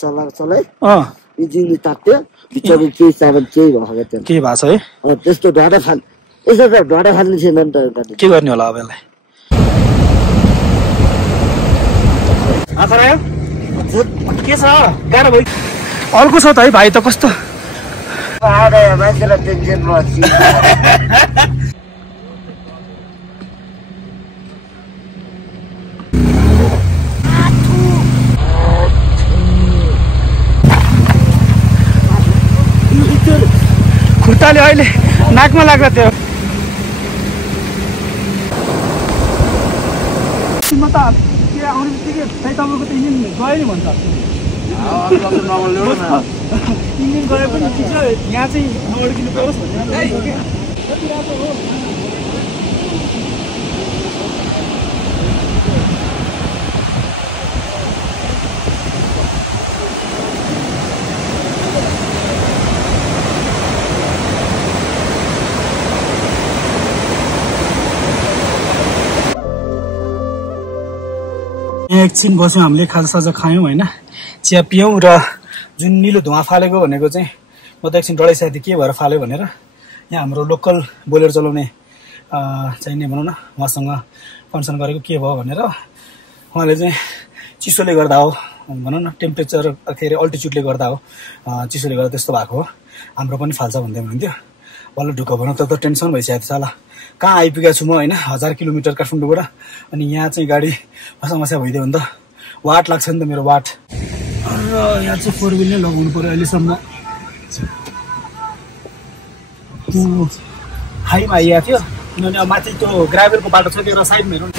चलाइ इन्जिन तात्यो भित्रको केही सामान केही भएको थियो के भएको छ है त्यस्तो ढाडा खान यसो त ढाडा खाल्ने छैन नि त के गर्ने होला अब यसलाई आथरा के छ गाह्रो भयो अर्को छ त है भाइ त कस्तो मान्छेलाई टेन्सन बस्छ खुट्टाले अहिले नाकमा लाग्दा थियो म त के आउने बित्तिकै खै तपाईँको त इन्जिन गयो नि भन्छ इन्जिन गए पनि ठिक छ यहाँ चाहिँ नअड्किनु पाओस् भनेर एकछिन बस्यौँ हामीले खाजासाजा खायौँ होइन चिया पियौँ र जुन निलो धुवा फालेको भनेको चाहिँ म त एकछिन डढाइसकेको थिएँ के भएर फाल्यो भनेर यहाँ हाम्रो लोकल बोलेर चलाउने चाहिने भनौँ न उहाँसँग कन्सर्न गरेको के भयो भनेर उहाँले चाहिँ चिसोले गर्दा हो भनौँ न टेम्परेचर के अरे अल्टिच्युडले गर्दा हो चिसोले गर्दा त्यस्तो भएको हो हाम्रो पनि फाल्छ भन्दै हुनुहुन्थ्यो बल्ल ढुक्क भनौँ त टेन्सन भइसकेको छ होला कहाँ आइपुगेको छु म होइन 1000 किलोमिटर काठमाडौँबाट अनि यहाँ चाहिँ गाडी समस्या भइदियो भने त वाट लाग्छ नि त मेरो वाट र यहाँ चाहिँ 4 व्हिल नै लगाउनु पर्यो अहिलेसम्म त्यो हाइमा आइएको थियो किनभने अब माथि त्यो ग्राभेलको बाटो छ त्यो साइडमा हेरौँ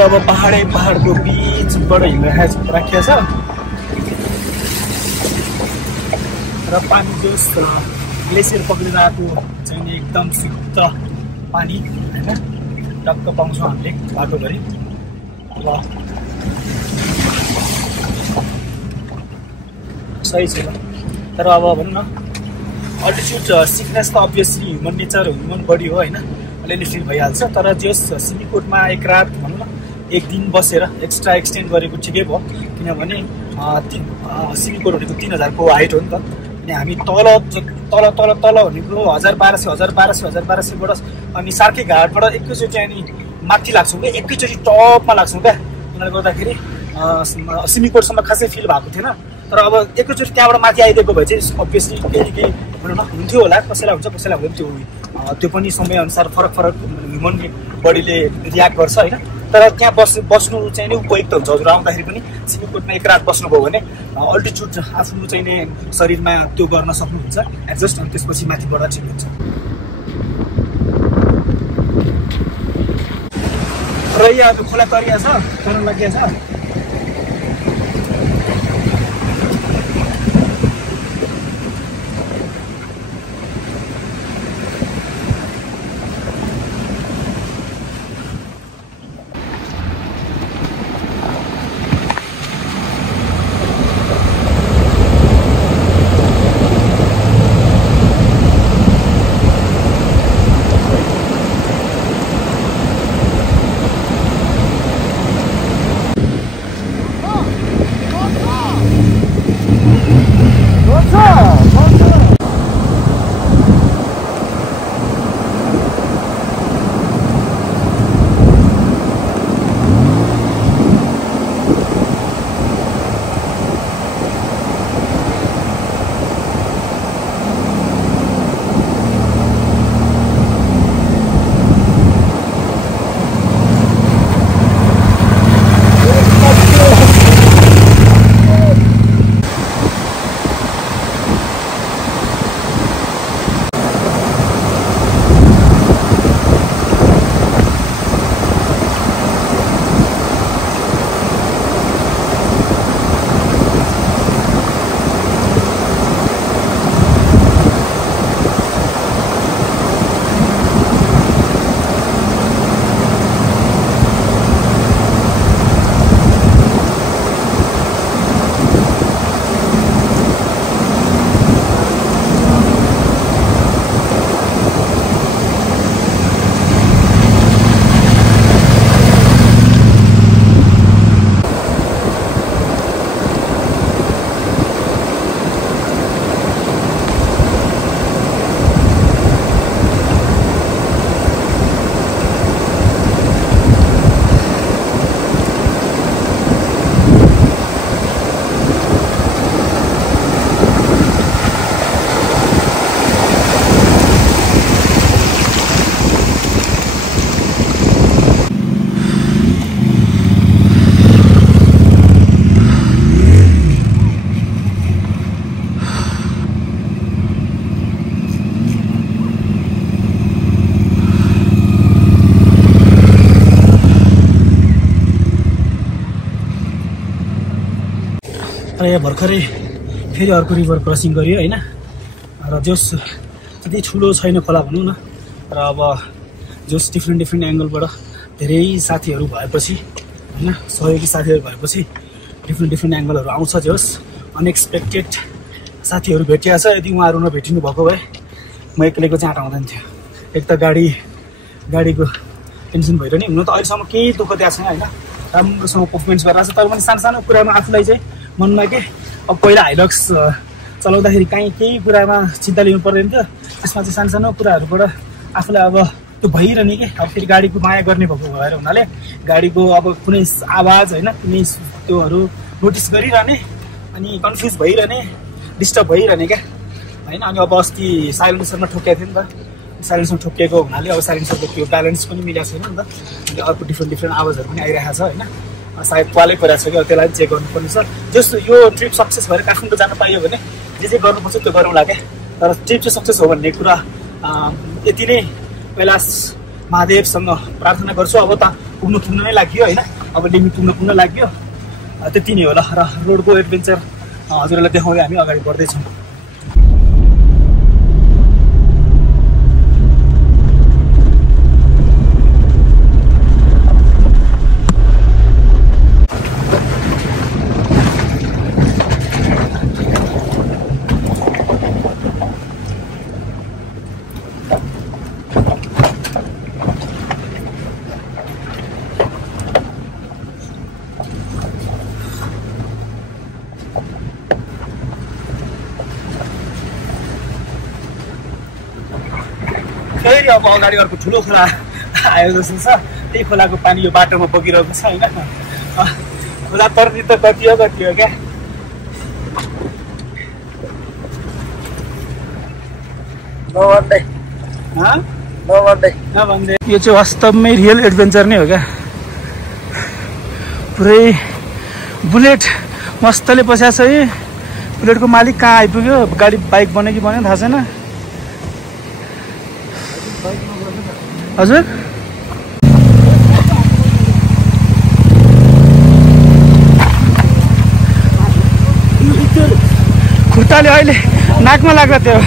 अब पहाडको बीचबाट हिँडिराखेको छ र पानी जोस ग्लेसियर पक्रिँदा आएको चाहिँ एकदम शुद्ध पानी होइन टक्क पाउँछौँ हामीले बाटोभरि ल सही छ तर अब भनौँ न अल्टिच्युड सिकनेस त obviously human nature human body हो होइन अलिअलि फिल भइहाल्छ तर जस सिमिकोटमा एक रात भनौँ न एक दिन बसेर एक्स्ट्रा एक्सटेन्ड गरेको ठिकै भयो किनभने सिमिकोट भनेको 3000 को हाइट हो नि त अनि हामी तल भनेको 1200 अनि सार्के घाटबाट एकैचोटि अनि माथि लाग्छौँ क्या एकैचोटि टपमा लाग्छौँ क्या उनीहरूले गर्दाखेरि सिमिकोटसम्म खासै फिल भएको थिएन तर अब एकैचोटि त्यहाँबाट माथि आइदिएको भए चाहिँ अभियसली केही भनौँ न हुन्थ्यो होला कसैलाई हुन्छ कसैलाई हुँदैन त्यो पनि समयअनुसार फरक ह्युमन बडीले रियाक्ट गर्छ होइन तर त्यहाँ बस्नु चाहिँ नि उपयुक्त हुन्छ हजुर आउँदाखेरि पनि सिमिकोटमा एक रात बस्नुभयो भने अल्टिच्युड आफ्नो चाहिँ नि शरीरमा त्यो गर्न सक्नुहुन्छ एडजस्ट अनि त्यसपछि माथि बढ्दा ठिक हुन्छ र यहाँ खोला तरिया छ तर्न लागिया छ र यहाँ भर्खरै फेरि अर्को रिभर क्रसिङ गरियो होइन। र जोस त्यति ठुलो छैन खोला भनौँ न, र अब जोस डिफ्रेन्ट एङ्गलबाट धेरै साथीहरू भएपछि होइन, सहयोगी साथीहरू भएपछि डिफ्रेन्ट एङ्गलहरू आउँछ। जोस अनएक्सपेक्टेड साथीहरू भेटिया छ। यदि उहाँहरू नभेटिनु भएको भए म एक्लैको चाहिँ आँट आउँदैन थियो। एक त गाडीको टेन्सन भइरहने, हुन त अहिलेसम्म केही दुःख दिएको छैन होइन, राम्रोसँग पर्फर्मेन्स गरिरहेको छ। तर पनि सानो कुरामा आफूलाई चाहिँ मनमा के अब पहिला हाइलक्स चलाउँदाखेरि केही कुरामा चिन्ता लिनु पर्दैन थियो, त्यसमा चाहिँ सानो कुराहरूबाट आफूलाई अब त्यो भइरहने कि अब फेरि गाडीको माया गर्ने भएको भएर हुनाले गाडीको अब कुनै आवाज होइन कुनै त्योहरू नोटिस गरिरहने अनि कन्फ्युज भइरहने, डिस्टर्ब भइरहने क्या होइन। अनि अब अस्ति साइलेन्सरमा ठोक्किएको थियो नि त, साइलेन्समा ठोकिएको हुनाले अब साइलेन्सरको त्यो ब्यालेन्स पनि मिलेको छैन नि त, अनि अर्को डिफ्रेन्ट आवाजहरू पनि आइरहेको छ होइन। सायद पालै परिरहेको छ कि त्यसलाई चेक गर्नुपर्ने छ। जस्तो यो ट्रिप सक्सेस भएर काठमाडौँ जानु पाइयो भने जे गर्नुपर्छ त्यो गरौँला क्या। तर ट्रिप चाहिँ सक्सेस हो भन्ने कुरा यति नै कैलाश महादेवसँग प्रार्थना गर्छु। अब त पुग्नु नै लाग्यो होइन, अब लिमिट पुग्न लाग्यो, त्यति नै होला। र रोडको एडभेन्चर हजुरहरूलाई देखाउँदै हामी अगाडि बढ्दैछौँ। फेरि अब अगाडि अर्को ठुलो खोला आयो जस्तो छ। त्यही खोलाको पानी यो बाटोमा बगिरहेको छ होइन। खोला तर्नी त कति हो क्या। नभन्दै यो चाहिँ वास्तवमै रियल एडभेन्चर नै हो क्या। पुरै बुलेट मस्तले बसेको छ। है बुलेटको मालिक कहाँ आइपुग्यो, गाडी बाइक बन्यो कि बन्यो थाहा छैन। हजुर खुट्टाले अहिले नाकमा लाग्दा त्यो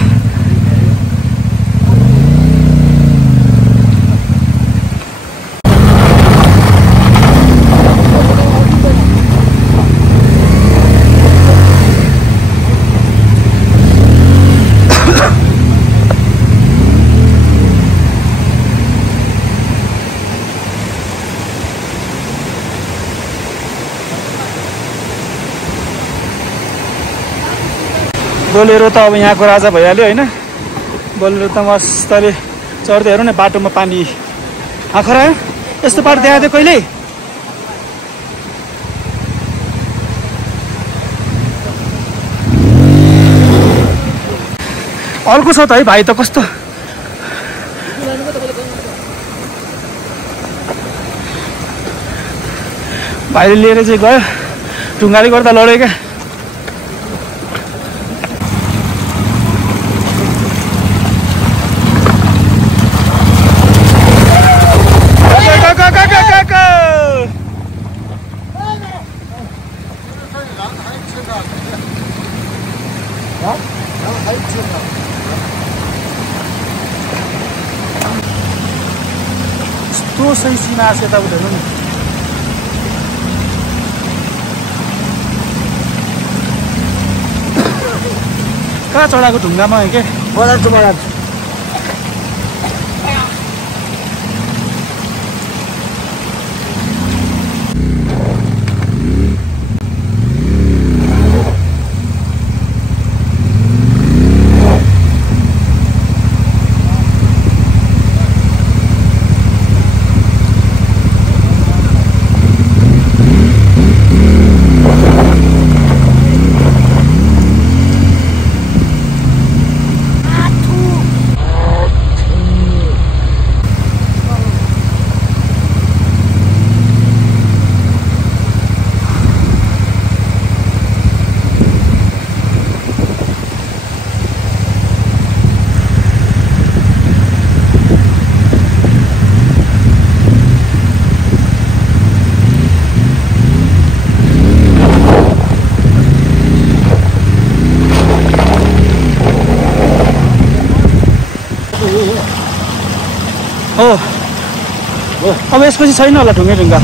बोलेरो त अब यहाँको राजा भइहाल्यो होइन। बोलेरो त मस्तले चढ्दै हेरौँ न, बाटोमा पानी आखरा यस्तो बाटो देखाएको थियो कहिले। अर्को छ त है भाइ त कस्तो भाइले लिएर चाहिँ गयो, ढुङ्गाले गर्दा लड्यो क्या। यस्तो सही सीमा आएको यताउता हेर्नु नि। कहाँ चढाएको ढुङ्गामा है के बढाउँछु हो अब यसपछि छैन होला ढुङ्गे ढुङ्गा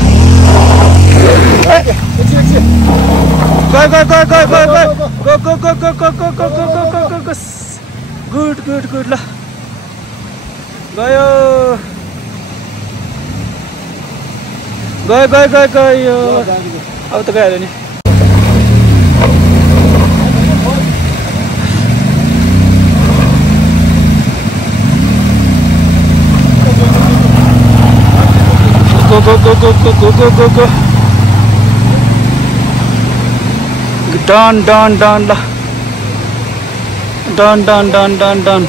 गुड गुड गुड ल गयो गयो अब त गइहाल्यो नि go. Done la. Done.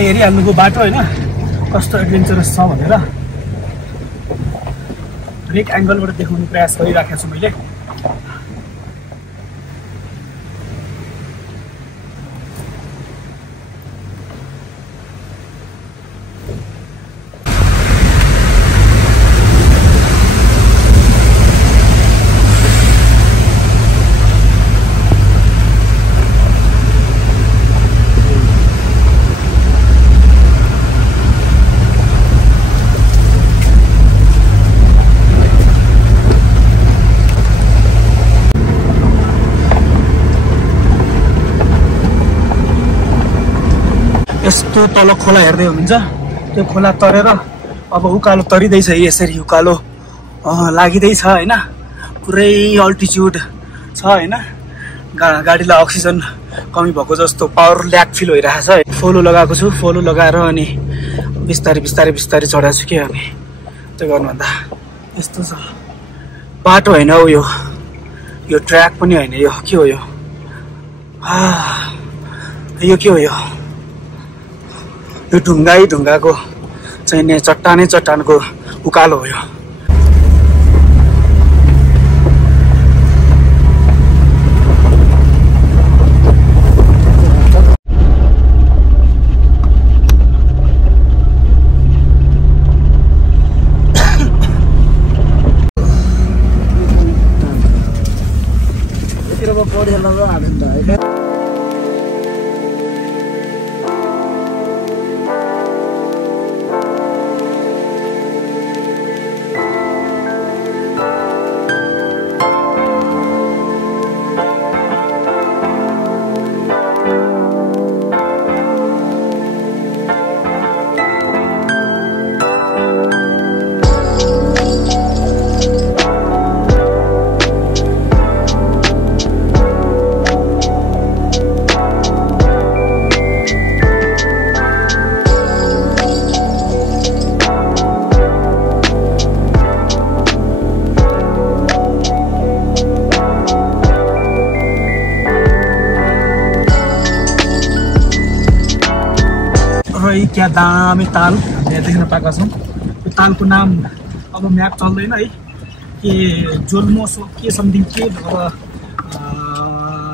हेरिहाल्नुको बाटो होइन कस्तो एडभेन्चरस छ भनेर हरेक एङ्गलबाट देखाउने प्रयास गरिराखेको छु मैले यस्तो तल खोला हेर्दै हुनुहुन्छ त्यो खोला तरेर अब उकालो तरिँदैछ यसरी उकालो लागिँदैछ होइन पुरै अल्टिट्युड छ होइन गाडीलाई अक्सिजन कमी भएको जस्तो पावर ल्याक फिल भइरहेको छ फोलो लगाएको छु फोलो लगाएर अनि बिस्तारै चढाएको छु के अनि त्यो गर्नुभन्दा यस्तो छ बाटो होइन हो यो ट्र्याक पनि होइन यो के हो यो के हो यो ढुङ्गाको चाहिँ चट्टानको उकालो हो यो क्या दामी ताल यहाँ देख्न पाएका छौँ। यो तालको नाम अब म्याप चल्दैन है, के जोल्मोसो के समथिङ के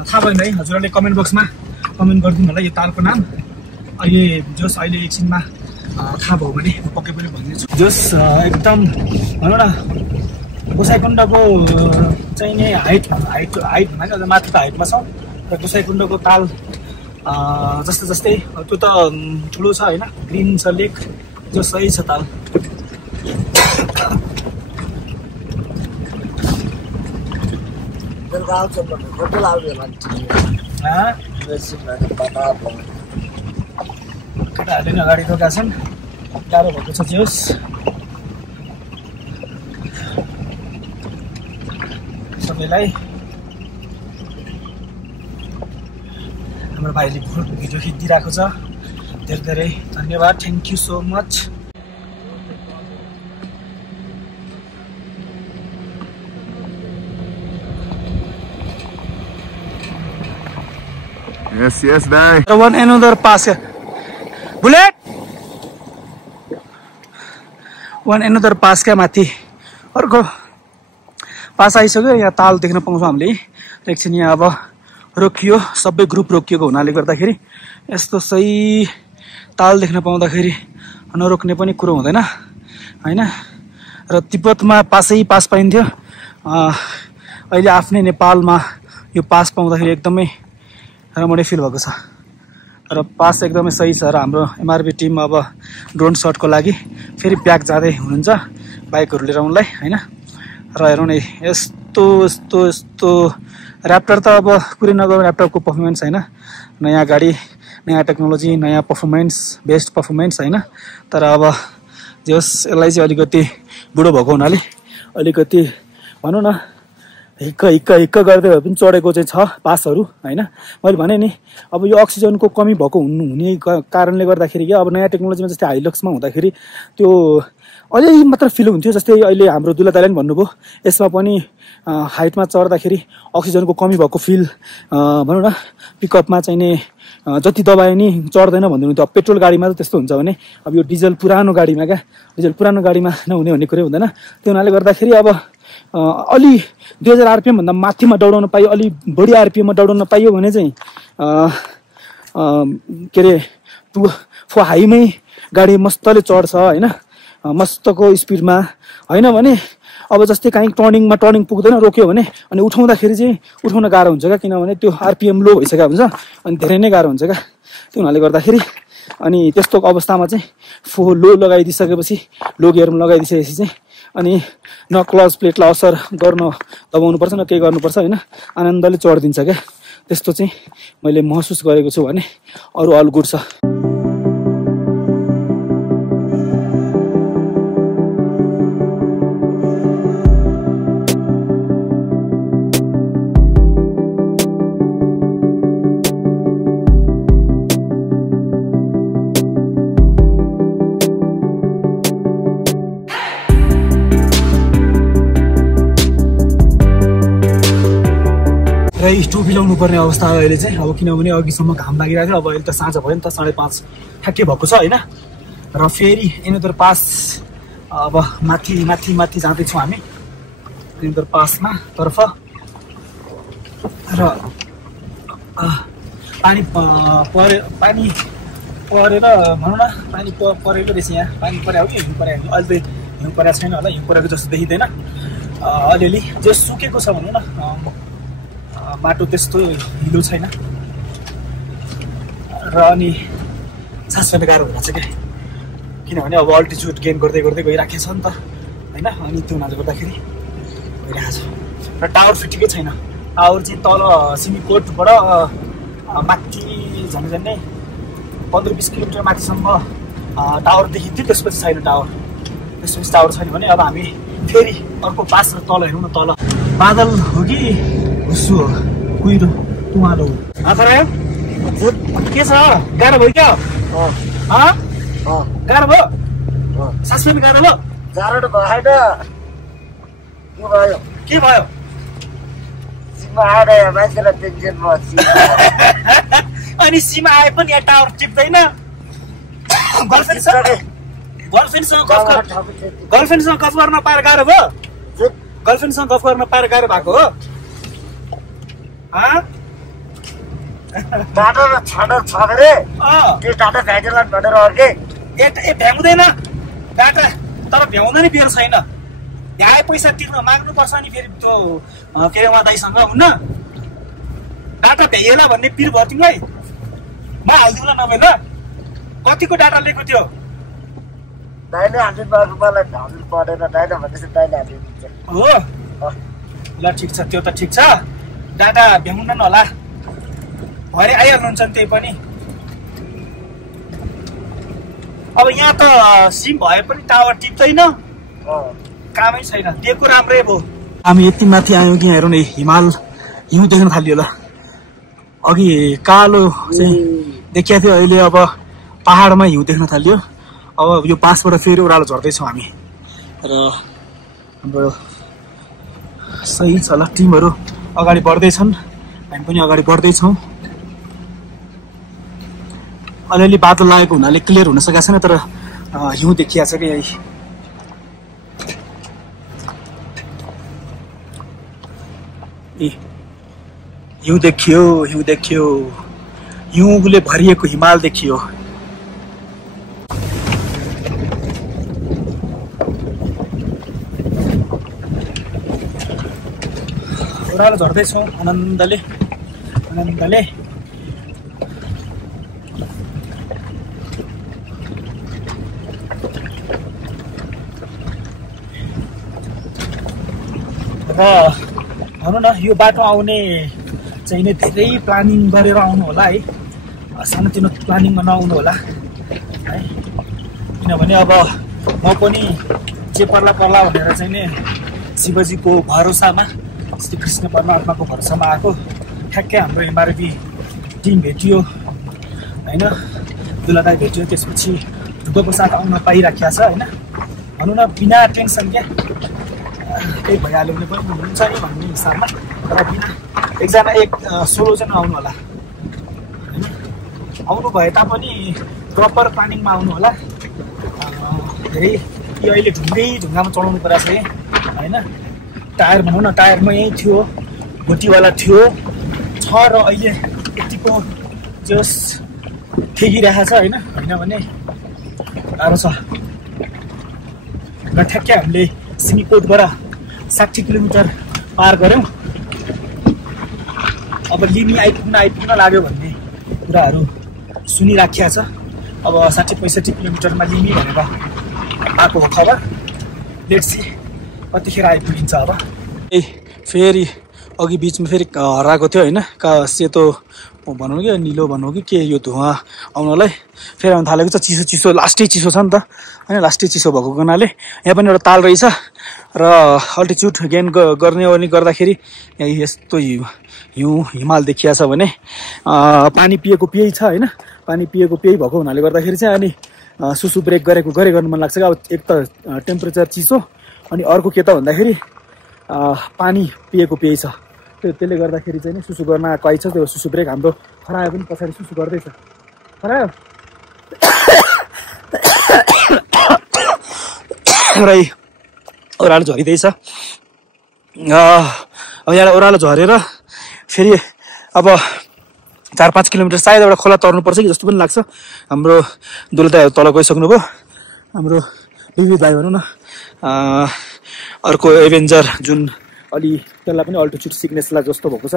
थाहा भएन है। हजुरहरूले कमेन्ट बक्समा कमेन्ट गरिदिनु होला यो तालको नाम। अहिले जस अहिले एकछिनमा थाहा भयो भने म पक्कै पनि भनिदिन्छु। जस एकदम भनौँ न गोसाइकुण्डको चाहिने हाइट भने अझ माथि त हाइटमा छ र गोसाइकुण्डको ताल जस्तै त्यो त ठुलो छ होइन, ग्रिन छ लेक, जो सही छ ताल। केटाहरूले नि अगाडि गएका छन्, गाह्रो भएको छ जे होस्। सबैलाई हाम्रो भाइले भिडियो खिचिदिइरहेको छ, धेरै धेरै धन्यवाद, thank you so much. Yes, bye. One another pass. Bullet. One another pass क्या माथि अर्को पास आइसक्यो। यहाँ ताल देख्न पाउँछौँ हामीले। एकछिन यहाँ अब रोकियो, सबै ग्रुप रोकिएको हुनाले गर्दाखेरि यस्तो सही ताल देख्न पाउँदाखेरि नरोक्ने पनि कुरो हुँदैन होइन। र तिब्बतमा पास पाइन्थ्यो, अहिले आफ्नै नेपालमा यो पास पाउँदाखेरि एकदमै रमाइलो फिल भएको छ र पास एकदमै सही छ। र हाम्रो एमआरबी टिम अब ड्रोन सटको लागि फेरि ब्याक जाँदै हुनुहुन्छ बाइकहरू लिएर उनलाई होइन। र हेरौँ न यस्तो ऱ्याप्टर त अब कुरै नगरौँ, ऱ्याप्टरको पर्फर्मेन्स होइन, नयाँ गाडी, नयाँ टेक्नोलोजी, नयाँ पर्फर्मेन्स, बेस्ट पर्फर्मेन्स होइन। तर अब जे होस् यसलाई चाहिँ अलिकति बुढो भएको हुनाले अलिकति भनौँ न हिक्क गर्दै भए पनि चढेको चाहिँ छ पासहरू होइन। मैले भने नि अब यो अक्सिजनको कमी भएको हुने कारणले गर्दाखेरि क्या अब नयाँ टेक्नोलोजीमा जस्तै हाइलक्समा हुँदाखेरि त्यो अलि मात्र फिल हुन्थ्यो। जस्तै अहिले हाम्रो दुला दाइले पनि भन्नुभयो, यसमा पनि हाइटमा चढ्दाखेरि अक्सिजनको कमी भएको फिल भनौँ न, पिकअपमा चाहिने जति दबाए नि चढ्दैन भन्नुहुन्थ्यो। अब पेट्रोल गाडीमा त त्यस्तो हुन्छ भने अब यो डिजल पुरानो गाडीमा नहुने भन्ने कुरै हुँदैन। त्यो हुनाले गर्दाखेरि अब अलि 2000 RPM भन्दा माथिमा दौडाउन पाइयो, अलि बढी RPM मा दौडाउन पाइयो भने चाहिँ के अरे हाईमै गाडी मस्तले चढ्छ होइन, मस्तको स्पिडमा होइन। भने अब जस्तै कहीँ टर्निङ पुग्दैन, रोक्यो भने अनि उठाउँदाखेरि चाहिँ उठाउन गाह्रो हुन्छ क्या, किनभने त्यो RPM लो भइसकेको हुन्छ अनि धेरै नै गाह्रो हुन्छ क्या। त्यो हुनाले गर्दाखेरि अनि त्यस्तो अवस्थामा चाहिँ लो लगाइदिइसकेपछि, लो गियरमा लगाइदिइसकेपछि चाहिँ अनि न क्लच प्लेटलाई असर दबाउनुपर्छ न केही गर्नुपर्छ होइन, आनन्दले चढिदिन्छ क्या। त्यस्तो चाहिँ मैले महसुस गरेको छु भने अरू अल गुड छ। टोपी लाउनु पर्ने अवस्था अहिले चाहिँ अब, किनभने अघिसम्म घाम लागिरहेको थियो, अब अहिले त साँझ भयो नि त, 5:30 ठ्याक्कै भएको छ होइन। र फेरि एनदर पास अब माथि जाँदैछौँ हामी एनदर पासमा तर्फ। र पानी परेर भनौँ न, पानी परेको रहेछ यहाँ, पानी परे हो कि हिउँ परे हो, अहिले त हिउँ परेको छैन होला, हिउँ परेको जस्तो देखिँदैन, अलिअलि जो सुकेको छ भनौँ न, बाटो त्यस्तो हिलो छैन र अनि सास फेर्न गाह्रो हुँदैछ क्या, किनभने अब अल्टिच्युड गेन गर्दै गइराखेको छ नि त होइन। अनि त्यो हुनाले गर्दाखेरि गइरहेको छ र टावर फिटिकै छैन। टावर चाहिँ तल सिमीकोटबाट माथि झन्डै 15-20 किलोमिटर माथिसम्म टावर देखिन्थ्यो, त्यसपछि छैन टावर, त्यसपछि टावर छैन भने अब हामी फेरि अर्को पास तल हेरौँ न। तल बादल हो कि गुस्सु हो, कुहिरो तुमालो हो। आफर आयो के छ, गाह्रो भयो क्या? गाह्रो भयो, सास फेर्न गाह्रो भयो? गाह्रो भएन, के भयो? सीमा आएर मान्छेलाई टेन्सन भयो। अनि सीमा आए पनि यहाँ टावर टिप्दैन, गर्लफ्रेन्डसँग गफ गर्न पाएर गाह्रो भयो गर्लफ्रेन्डसँग गफ गर्न पाएर गाह्रो भएको हो डाटा छाडा छ रे त्यो डाटा भ्याइदेला भनेर अर्के ए भ्याउँदैन डाटा तर भ्याउँदैन नि बेर छैन यहाँ पैसा तिर्न माग्नुपर्छ नि फेरि त्यो के अरे उहाँ दाइसँग हुन्न डाटा भ्याइएला भन्ने पिर भयो तिमीलाई म हालिदिउँला नभए ल कतिको डाटा लिएको थियो दाइले हालिदिनु भएको मलाई हाल्नु पर्दैन दाइले भनेपछि दाइले हालिदिन्छ हो ल ठिक छ त्यो त ठिक छ डाटा भ्याउनु न होला भरे आइहाल्नुहुन्छ नि त्यही पनि अब यहाँ त सिम भए पनि टावर टिप्दैन कामै छैन दिएको राम्रै भयो हामी यति माथि आयौँ कि हेरौँ न हिमाल हिउँ देख्न थालियो ल अघि कालो चाहिँ देखिया थियो अहिले अब पहाडमा हिउँ देख्न थालियो अब यो पासबाट फेरि ओह्रालो झर्दैछौँ हामी र हाम्रो सही छ ल टिमहरू अगाडि बढ्दैछन् हामी पनि अगाडि बढ्दैछौँ अलिअलि बादल लागेको हुनाले क्लियर हुन सकेको छैन तर हिउँ देखिया छ कि यही हिउँ देखियो हिउँले भरिएको हिमाल देखियो ओह्रालो झर्दैछौँ आनन्दले र भनौँ न यो बाटो आउने चाहिँ नै धेरै प्लानिङ गरेर आउनु होला है सानोतिनो प्लानिङमा नआउनु होला है किनभने अब म पनि जे पर्ला भनेर चाहिँ नि शिवजीको भरोसामा श्री कृष्ण परमात्माको भरोसामा आएको ठ्याक्कै हाम्रो एमआरबी टिम भेटियो होइन दुलादाई भेटियो त्यसपछि ढुक्कको साथ आउन पाइराखेको छ होइन भनौँ न बिना टेन्सन क्या त्यही भइहाल्यो भने पनि हुन्छ नि भन्ने हिसाबमा तर बिना एकजना 16 जना आउनु होला होइन आउनु भए तापनि प्रपर प्लानिङमा आउनु होला धेरै यो अहिले ढुङ्गामा चढाउनु परेको छ होइन टायर भनौँ न टायरमा यहीँ थियो घोटीवाला थियो छ र अहिले यतिको जस ठेकिरहेको छ होइन भने गाह्रो छ र ठ्याक्कै हामीले सिमीकोटबाट 60 किलोमिटर पार गऱ्यौँ अब लिमी आइपुग्न लाग्यो भन्ने कुराहरू सुनिराखिया छ अब 60-65 किलोमिटरमा लिमी भनेर आएको हो खबर लेट्स सी कतिखेर आइपुगिन्छ अब फेरि अघि बिचमा फेरि हराएको थियो होइन सेतो भनौँ कि निलो भनौँ कि के यो धुवा आउनलाई फेरि आउनु थालेको छ चिसो लास्टै चिसो छ नि त होइन लास्टै चिसो भएको हुनाले यहाँ पनि एउटा ताल रहेछ र अल्टिच्युड गेन गर्ने गर्दाखेरि यस्तो हिमाल देखिया छ भने पानी पिएको पियै छ होइन पानी पिएको पियै भएको हुनाले गर्दाखेरि चाहिँ अनि सुसु ब्रेक गर्नु मन लाग्छ अब एक त टेम्परेचर चिसो अनि अर्को के त भन्दाखेरि पानी पिएको पियै छ त्यसले गर्दाखेरि चाहिँ नि सुसु गर्न आएको आइछ त्यो सुसु ब्रेक हाम्रो खरायो पनि पछाडि सुसु गर्दैछ खरायो र ओह्रालो झरिँदैछ अब यहाँ ओह्रालो झरेर फेरि अब 4-5 किलोमिटर सायद एउटा खोला तर्नुपर्छ कि जस्तो पनि लाग्छ हाम्रो दुलदाईहरू तल गइसक्नुभयो हाम्रो विविध भाइ भनौँ न अर्को एभेन्जर जुन अलि त्यसलाई पनि अल्टिच्युड सिकनेसलाई जस्तो भएको छ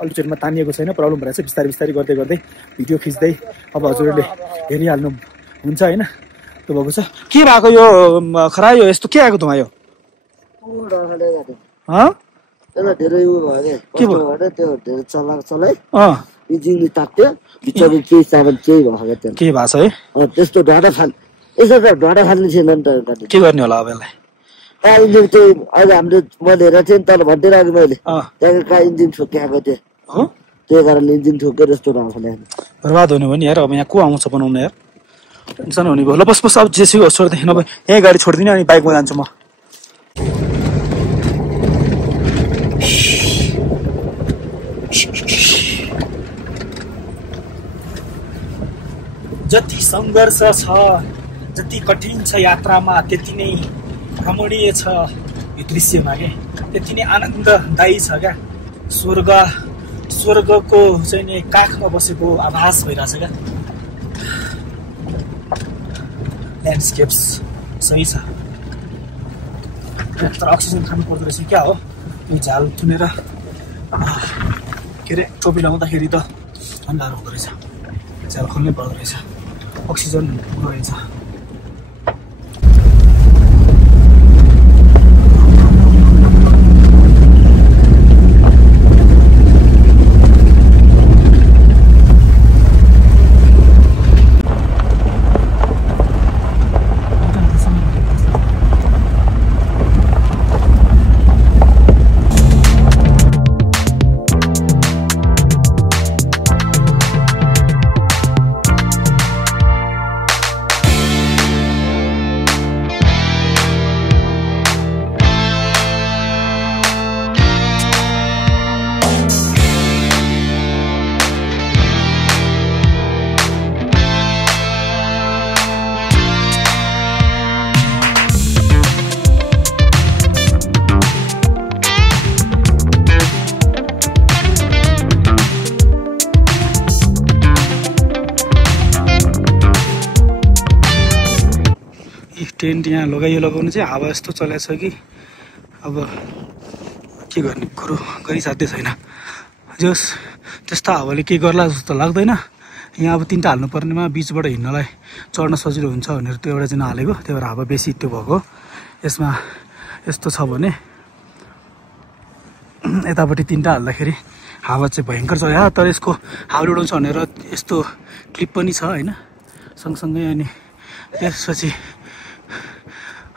अल्टिच्युडमा तानिएको छैन प्रब्लम भइरहेछ बिस्तारै गर्दै भिडियो खिच्दै अब हजुरहरूले हेरिहाल्नु हुन्छ होइन त्यो भएको छ के भएको यो खरायो यस्तो के आएको धुवा यो धेरै के भयो त्यो धेरै चलाइ इन्जिन तात्यो भित्र केही सामान केही भएको के भएको छ है त्यस्तो ढाडा फाल्ने यसो त ढाडा फाल्ने छैन नि त के गर्ने होला अब यसलाई इन्जिन चाहिँ अहिले हाम्रो मैले हेरेको थिएँ नि तल भनिदिइरहेको मैले त्यहाँको कहाँ इन्जिन ठोकिआएको थियो त्यही कारणले इन्जिन ठोकेर यस्तो नफाले बर्बाद हुने भयो नि यार अब यहाँ को आउँछ बनाउनु यार टेन्सन हुने भयो ल बस अब जेसी होस् छोड्दै नभए यहीँ गाडी छोडिदिने अनि बाइकमा जान्छु म जति सङ्घर्ष छ, जति कठिन छ यात्रामा, त्यति नै रमणीय छ यो दृश्यमा के, त्यति नै आनन्ददायी छ क्या। स्वर्गको चाहिँ नि काखमा बसेको आभास भइरहेछ क्या। ल्यान्डस्केप्स सही छ, तर अक्सिजन खानु पर्दो रहेछ क्या हो। यो झाल थुनेर के अरे टोपी लगाउँदाखेरि त ठन्डाहरू हुँदो रहेछ, झाल खोल्नै पर्दो रहेछ, अक्सिजन हुँदो रहेछ। टेन्ट यहाँ लगाउनु चाहिँ हावा यस्तो चलाएको छ कि अब के गर्ने, कुरो गरिसाध्य छैन। जस त्यस्तो हावाले के गर्ला जस्तो लाग्दैन। यहाँ अब तिनवटा हाल्नुपर्नेमा बिचबाट हिँड्नलाई चढ्न सजिलो हुन्छ भनेर त्यो एउटा चाहिँ नहालेको, त्यही भएर हावा बेसी त्यो भएको। यसमा यस्तो छ भने यतापट्टि तिनवटा हाल्दाखेरि हावा चाहिँ भयङ्कर छ यहाँ, तर यसको हावा उडाउँछ भनेर यस्तो क्लिप पनि छ होइन सँगसँगै। अनि त्यसपछि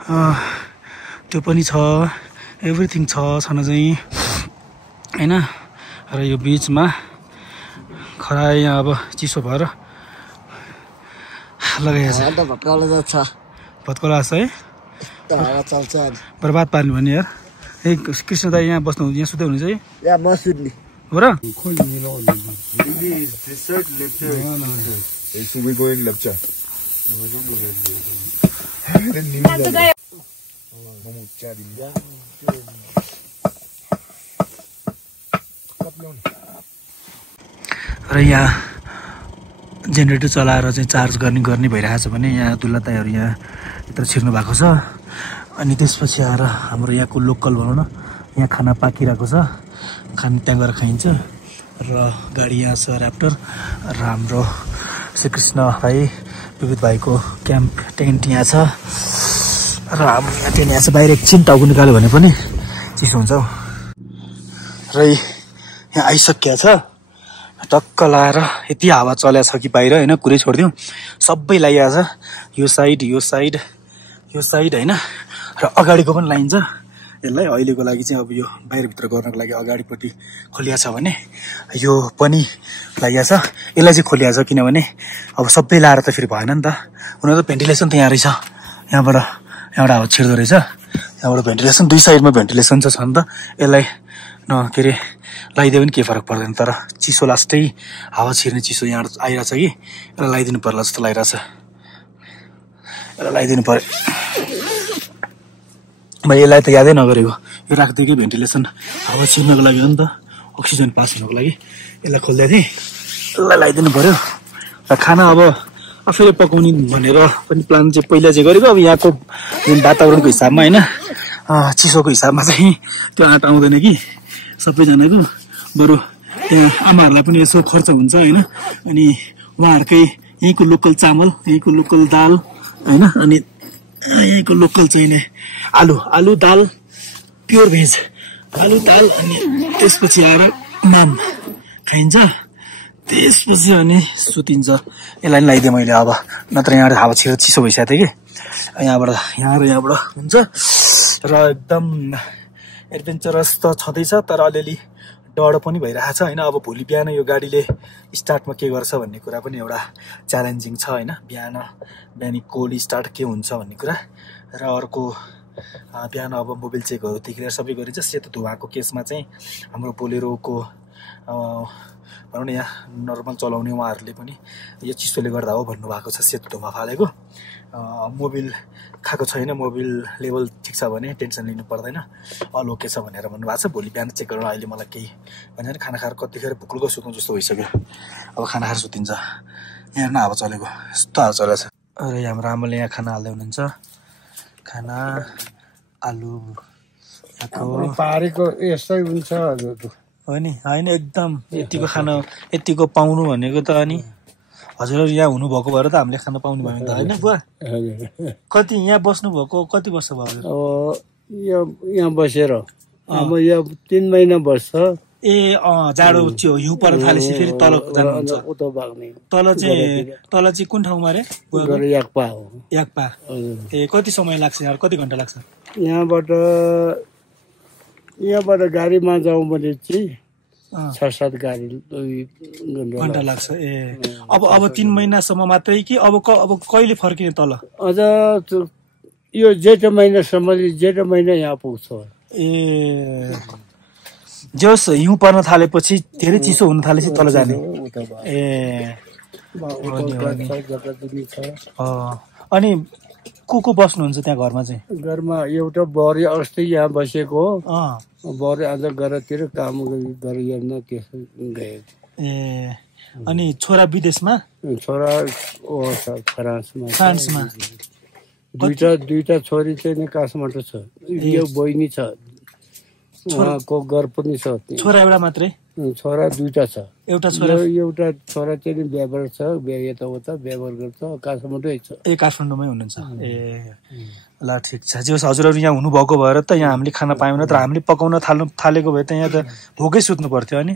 त्यो पनि छ, एभ्रिथिङ छन चाहिँ होइन। र यो बिचमा खरा यहाँ अब चिसो भएर लगाइएको छ, भत्काउला छ है, बर्बाद पार्ने भने यार। ए कृष्ण दाई यहाँ बस्नु, यहाँ सुत्दै हुनुहुन्छ है? या म सुत्ने हो र? र यहाँ जेनेरेटर चलाएर चाहिँ चार्ज गर्ने भइरहेछ भने यहाँ दुल्हा दाइहरू यहाँ भित्र छिर्नु भएको छ। अनि त्यसपछि आएर हाम्रो यहाँको लोकल भनौँ न, यहाँ खाना पाकिरहेको छ, खाना त्यहाँ गएर खाइन्छ। र गाडी यहाँ छ ऱ्याप्टर, र हाम्रो श्रीकृष्ण भाइ विविध भाइको क्याम्प टेन्ट यहाँ छ, र हाम्रो यहाँ टेन्ट यहाँ छ। बाहिर एकछिन टाउको निकाल्यो भने पनि चिसो हुन्छ हौ। र यहाँ आइसकिया छ, टक्क लाएर यति हावा चलेको छ कि बाहिर होइन, कुरै छोडिदिउँ, सबै लगाइएको छ। यो साइड होइन, र अगाडिको पनि लगाइन्छ। यसलाई अहिलेको लागि चाहिँ अब यो बाहिरभित्र गर्नको लागि अगाडिपट्टि खोलिया छ भने यो पनि लगाइएको छ। यसलाई चाहिँ खोलिया छ किनभने अब सबै लाएर त फेरि भएन नि त। हुन त भेन्टिलेसन त यहाँ रहेछ, यहाँबाट हावा छिर्दो रहेछ, यहाँबाट भेन्टिलेसन, दुई साइडमा भेन्टिलेसन छ नि त। यसलाई के अरे लगाइदियो भने केही फरक पर्दैन, तर चिसो लास्टै हावा छिर्ने चिसो यहाँ आइरहेछ कि यसलाई लगाइदिनु पर्ला जस्तो लागिरहेछ। यसलाई लगाइदिनु पर्यो, मैले यसलाई त यादै नगरेको। यो राखिदियो कि भेन्टिलेसन हावा छिर्नको लागि हो नि त, अक्सिजन पास हुनको लागि। यसलाई खोल्दा थिएँ, यसलाई लगाइदिनु पर्यो। र खाना अब आफैले पकाउने भनेर पनि प्लान चाहिँ पहिला चाहिँ गरेको। अब यहाँको जुन वातावरणको हिसाबमा होइन, चिसोको हिसाबमा चाहिँ त्यो आँट आउँदैन कि सबैजनाको। बरु त्यहाँ आमाहरूलाई पनि यसो खर्च हुन्छ होइन, अनि उहाँहरूकै यहीँको लोकल चामल, यहीँको लोकल दाल होइन, अनि यहीँको लोकल चाहिने आलु दाल, प्योर भेज आलु दाल। अनि त्यसपछि आएर माम खाइन्छ, त्यसपछि अनि सुतिन्छ। यसलाई पनि लगाइदिएँ मैले अब, नत्र यहाँबाट हावा छिरेर चिसो भइसकेको थियो कि। यहाँबाट हुन्छ। र एकदम एडभेन्चरस त छँदैछ, तर अलिअलि डर पनि भइरहेछ होइन। अब भोलि बिहान यो गाडीले स्टार्टमा के गर्छ भन्ने कुरा पनि एउटा च्यालेन्जिङ छ होइन। बिहानी कोल्ड स्टार्ट के हुन्छ भन्ने कुरा। र अर्को बिहान अब मोबिल चेकहरूदेखि लिएर सबै गरिन्छ। सेतो धुवाको केसमा चाहिँ हाम्रो बोलेरोको भनौँ न यहाँ नर्मल चलाउने उहाँहरूले पनि यो चिसोले गर्दा हो भन्नुभएको छ सेतो धुवा फालेको। मोबिल खाएको छैन, मोबिल लेभल ठिक छ भने टेन्सन लिनु पर्दैन, अल ओके छ भनेर भन्नुभएको छ। भोलि बिहान चेक गरेर अहिले मलाई केही भन्छ खाना खाएर कतिखेर भुक्लुको सुत्नु जस्तो भइसक्यो। अब खाना खाएर सुतिन्छ। हेर्न हावा चलेको यस्तो हावा चलेको छ। र हाम्रो आमाले यहाँ खाना हाल्दै हुनुहुन्छ। खाना आलु पारेको यस्तै हुन्छ हो नि, होइन एकदम यतिको खाना यतिको पाउनु भनेको त। अनि हजुरहरू यहाँ हुनुभएको भएर त हामीले खाना पाउनु भयो नि त होइन बुवा? कति यहाँ बस्नुभएको कति वर्ष भयो? यहाँ बसेर अब यहाँ 3 महिना बस्छ। ए जाडो हिउँ पर्न थालेपछि फेरि तल जानुहुन्छ? तल चाहिँ कुन ठाउँमा रे? याक्पा हो। याक्पा। ए कति समय लाग्छ यहाँ? कति घन्टा लाग्छ? यहाँबाट गाडीमा जाउँ भने चाहिँ 6-7 घन्टा लाग्छ। ए अब 3 महिनासम्म मात्रै कि अब कहिले फर्किने तल? अझ यो जेठ महिना यहाँ पुग्छ। ए जस हिउँ पर्न थालेपछि धेरै चिसो हुन थालेपछि तल जाने। ए अनि को बस्नुहुन्छ त्यहाँ घरमा चाहिँ? घरमा एउटा बुहारी अस्ति यहाँ बसेको हो। बुहारी आज घरतिर काम गरी हेर्न त्यसो गएको। ए अनि छोरा विदेशमा? छोरा फ्रान्समा। दुईटा छोरी चाहिँ काठमाडौँ छ। यो बहिनी छ, उहाँको घर पनि छ। छोरा एउटा मात्रै? छोरा 2टा छ। एउटा छोरा चाहिँ व्यवहार छ, यताउता व्यवहार गर्छ, काठमाडौँ छ। ए काठमाडौँमै हुनुहुन्छ? ए ल ठिक छ। जे हजुरहरू यहाँ हुनुभएको भएर त यहाँ हामीले खाना पायौँ, नत्र हामीले पकाउन थालेको भए त यहाँ त भोकै सुत्नु पर्थ्यो अनि।